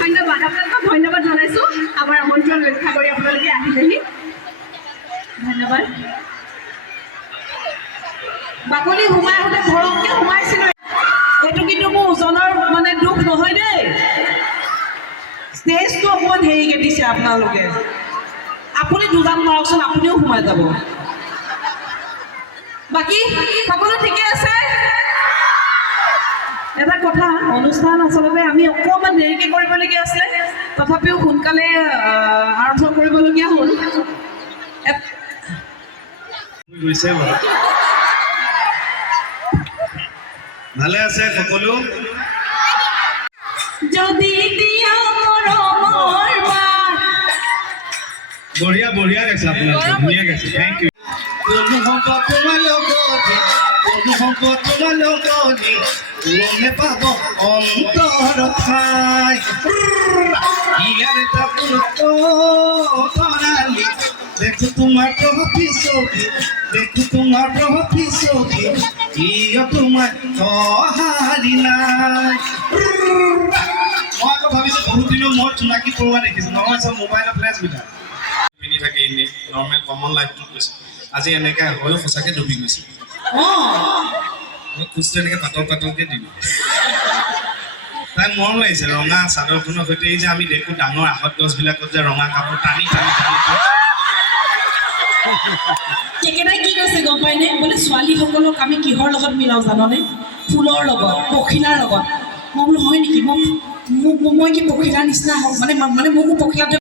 ধন্যবাদ আপোনালোকক ধন্যবাদ জনাইছোঁ আমাৰ আমন্ত্ৰণ ৰক্ষা কৰি আপোনালোকে আহিলেহি ধন্যবাদ বাকলি সোমাই আহোঁতে ঘৰমকৈ সোমাইছিলোঁ এইটো কিন্তু মোৰ ওজনৰ মানে দুখ নহয় দেই ষ্টেজটো অকণমান হেৰিকৈ দিছে আপোনালোকে আপুনি দুজান মাৰকচোন আপুনিও সোমাই যাব বাকী সকলো ঠিকে আছে এটা কথা অনুষ্ঠান আচলতে আমি অকণমান দেৰিকৈ কৰিবলগীয়া আছিলে তথাপিও সোনকালে আৰম্ভ কৰিবলগীয়া হ'ল ভালে আছে সকলো যদি দিয়া মৰমৰ মাত বঢ়িয়া বঢ়িয়া গাইছে আপোনালোকে ধুনীয়া গাইছে থেংক ইউ মনে পাব অন্তৰ ঠাই ইয়াৰ এটা পুৰণি দেখো তোমাৰ প্ৰতিশ্ৰুতি দেখো তোমাৰ প্ৰতিশ্ৰুতি ইয় তোমাৰ সঁহাৰি নাই মই আকৌ ভাবিছোঁ বহুত দিনৰ মূৰত জোনাকী পৰুৱা দেখিছোঁ নহয় চব মোবাইলৰ ফ্লেছবিলাক পিন্ধি থাকে এনেই নৰ্মেল কমন লাইফটোত গৈছে আজি এনেকৈ হৈও সঁচাকৈ ডুবি গৈছে মই খোজটো এনেকৈ পাতল পাতলকৈ দিলোঁ তাই মৰম লাগিছে ৰঙা চাদৰখনৰ সৈতে এই যে আমি দেখোঁ ডাঙৰ আহঁত গছবিলাকত যে ৰঙা কাপোৰ টানি টানি টানি একেবাৰে কি কৈছে গম পায়নে বোলে ছোৱালীসকলক আমি কিহৰ লগত মিলাওঁ জাননে ফুলৰ লগত পখিলাৰ লগত মই বোলো হয় নেকি মই কি পখিলাৰ নিচিনা হওঁ মানে মোকো পখিলাটো